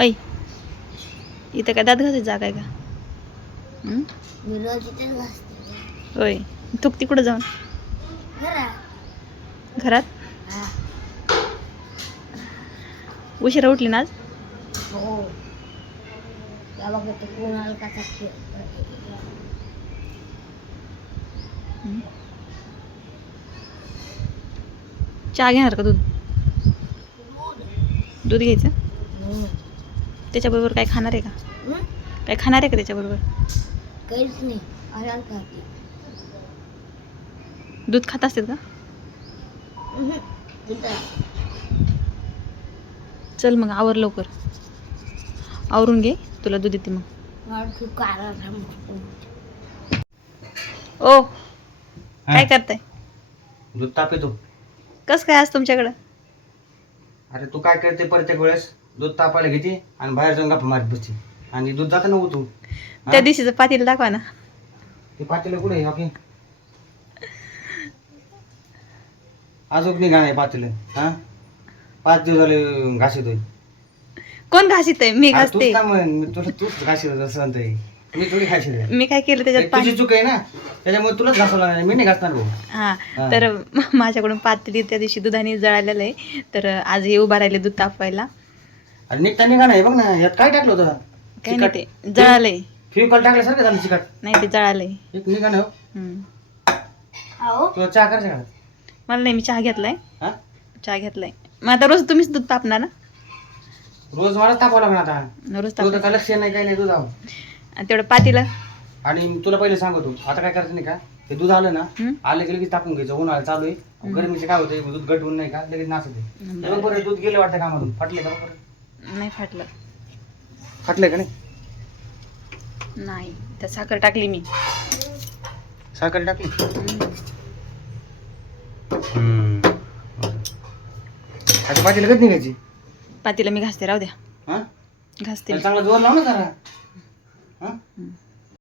ऐ इथं काय दात घासायची जागा आहे का? मी रोज इथेच घासते. होय. थुकती कुठं जाऊन? घरात? हा. उशिरा उठली ना आज? हो. या बघा तो कोणाला कसा खेळ. चहा घेणार का दूध? दूध घ्यायचं? त्याच्याबरोबर काय खाणार आहे का? काय खाणार आहे का त्याच्याबरोबर? काहीच नाही. आराम करते. दूध खात असतात का? चल मग आवर लवकर. आवरून घे, तुला दूध देते मग. ओ काय करताय? दूध तापवतो. कस काय आज तुमच्याकडं? अरे तू काय करते प्रत्येक वेळेस दूध तापायला घेते आणि बाहेर जाऊन गप्पा मारत बसते आणि दूध जातं ना तू. त्या दिवशीचं पातेलं दाखवा ना. ते पातेलं कुठे आहे आपली? अजून नाही घाण आहे पातेलं. हा 5 दिवस झाले घास येतोय. कोण घासीत आहे? मी अरे घासते. तूच का मग तूच घास येत असं म्हणतोय. मी थोडी घास येत. मी काय केलं त्याच्यात पाणी? तुझी चूक आहे ना, त्याच्यामुळे तुलाच घासावं लागणार. मी नाही घासणार भाऊ. हा तर माझ्याकडून पातेली त्या दिवशी दुधाने जळालेलं आहे. तर आज हे उभा राहिले दूध तापवायला. अरे निघता निघा नाही बघ ना, यात काय टाकलं होतं? काही नाही, ते जळालंय. फेविकॉल टाकल्यासारखं झालं चिकट. नाही ते जळालंय. एक निघा ना. तुला चहा करायचा का? मला नाही, मी चहा घेतलाय. हा चहा घेतलाय. मग आता रोज तुम्हीच दूध तापणार ना? रोज मलाच तापावं लागणार आता. रोज तुझं ताप. काय लक्ष नाही काही नाही दूध आव. आणि तेवढं पातेलं. आणि तुला पहिले सांगतो आता काय करायचं नाही का, ते दूध आलं ना आलं की लगेच टाकून घ्यायचं. उन्हाळा चालू आहे, गरमीचे काय होते दूध गटवून नाही का लगेच नाचते. बरं दूध गेलं वाटतं कामातून. फाटले का बरं? नाही फाटलं. फाटले का नाही? नाही, त्यात साखर टाकली मी. साखर टाकली. आता पाटील कधी निघायची? पातेलं मी घासते, राहू द्या. हा घासते. चांगला जोर लाव ना जरा. हा